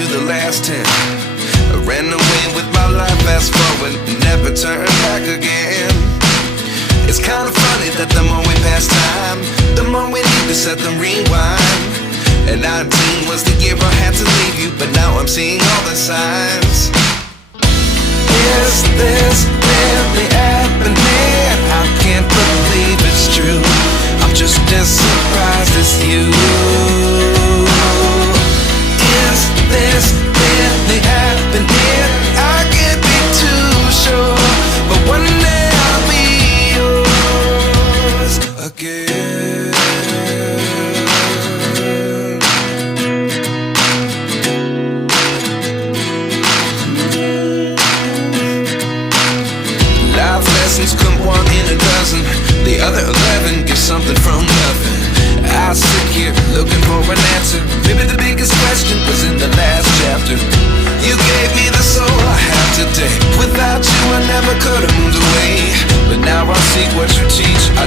to the last 10. I ran away with my life, fast forward, never turn back again. It's kinda funny that the more we pass time, the more we need to set the rewind. And 19 was the year I had to leave you, but now I'm seeing all the signs. Is this really happening? I can't believe it's true. I'm just as surprised as you. Is this really happening? I can't be too sure, but one day I'll be yours again. Life lessons come one in a dozen. The other 11 give something from nothing. I sit here looking for an answer. Maybe the biggest question was in the last chapter. You gave me the soul I have today. Without you I never could have moved away, but now I see what you teach. I